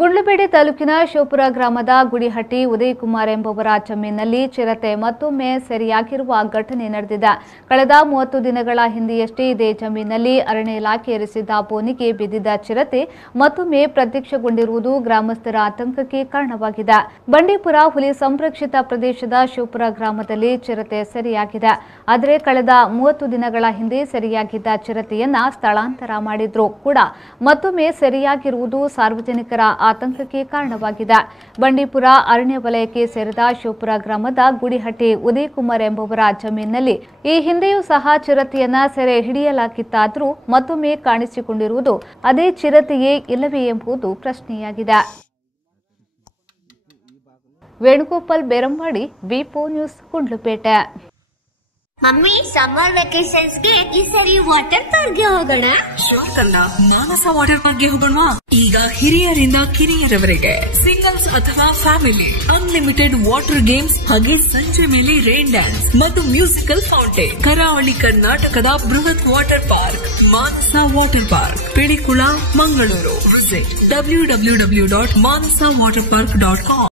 ಗುಂಡ್ಲುಪೇಟೆ ತಾಲೂಕಿನ ಶಿವಪುರ ಗ್ರಾಮದ ಗುಡಿಹಟ್ಟಿ ಉದಯಕುಮಾರ್ ಎಂಬುವರ ಜಮೀನಿನಲ್ಲಿ ಚಿರತೆ ಮತ್ತೊಮ್ಮೆ ಸೆರೆಯಾಗಿರುವ ಘಟನೆ ನಡೆದಿದೆ. ಕಳೆದ 30 ದಿನಗಳ ಹಿಂದೆಯಷ್ಟೇ ಇದೇ ಜಮೀನಿನಲ್ಲಿ ಅರಣ್ಯ ಇಲಾಖೆ ಇರಿಸಿದ್ದ ಬೋನಿಗೆ ಬಿದ್ದಿದ್ದ ಚಿರತೆ ಮತ್ತೊಮ್ಮೆ ಪ್ರತ್ಯಕ್ಷಗೊಂಡಿರುವುದು ಗ್ರಾಮಸ್ಥರ ಆತಂಕಕ್ಕೆ ಕಾರಣವಾಗಿದೆ. ಬಂಡೀಪುರ ಹುಲಿ ಸಂರಕ್ಷಿತ ಪ್ರದೇಶದ ಶಿವಪುರ ಗ್ರಾಮದಲ್ಲಿ ಚಿರತೆ ಸೆರೆಯಾಗಿದೆ. ಆದರೆ ಕಳೆದ 30 ದಿನಗಳ ಹಿಂದೆ ಸೆರೆಯಾಗಿದ್ದ ಚಿರತೆಯನ್ನ ಸ್ಥಳಾಂತರ ಮಾಡಿದ್ರು ಕೂಡ ಮತ್ತೊಮ್ಮೆ ಸೆರೆಯಾಗಿರುವುದು ಸಾರ್ವಜನಿಕರ ಆತಂಕಕ್ಕೆ ಕಾರಣವಾಗಿದೆ. ಬಂಡೀಪುರ ಅರಣ್ಯ ವಲಯಕ್ಕೆ ಸೇರಿದ ಶಿವಪುರ ಗ್ರಾಮದ ಗುಡಿಹಟ್ಟಿ ಉದಯಕುಮಾರ್ ಎಂಬುವರ ಜಮೀನಿನಲ್ಲಿ ಈ ಹಿಂದೆಯೂ ಸಹ ಚಿರತೆಯನ್ನ ಸೆರೆ ಹಿಡಿಯಲಾಗಿತ್ತಾದರೂ ಮತ್ತೊಮ್ಮೆ ಕಾಣಿಸಿಕೊಂಡಿರುವುದು ಅದೇ ಚಿರತೆಯೇ ಇಲ್ಲವೇ ಎಂಬುದು ಪ್ರಶ್ನೆಯಾಗಿದೆ. ವೇಣುಗೋಪಾಲ್ ಬೇರಂವಾಡಿ, ವಿ4 news, Gundlupet. Mummy, summer vacations ಗೆ ಈ ಸರಿ ವಾಟರ್ ಪಾರ್ಕ್ ಗೆ ಹೋಗೋಣ. ಶೋರ್ ಕಲ್ಲ, ಮಾನಸ ವಾಟರ್ ಪಾರ್ಕ್ ಗೆ ಹೋಗೋಣ. ಈಗ ಹಿರಿಯರಿಂದ ಕಿರಿಯರವರೆಗೆ ಸಿಂಗಲ್ಸ್ ಅಥವಾ ಫ್ಯಾಮಿಲಿ ಅನ್ಲಿಮಿಟೆಡ್ ವಾಟರ್ ಗೇಮ್ಸ್ ಹಾಗೆ ಸಂಜೆ ಮೇಲೆ ರೈನ್ ಡ್ಯಾನ್ಸ್ ಮತ್ತು ಮ್ಯೂಸಿಕಲ್ ಫೌಂಟೇನ್. ಕರಾವಳಿ ಕರ್ನಾಟಕದ ಬೃಹತ್ water park Manasa water park, Pilikula, Mangaluru. Visit www.manasawaterpark.com.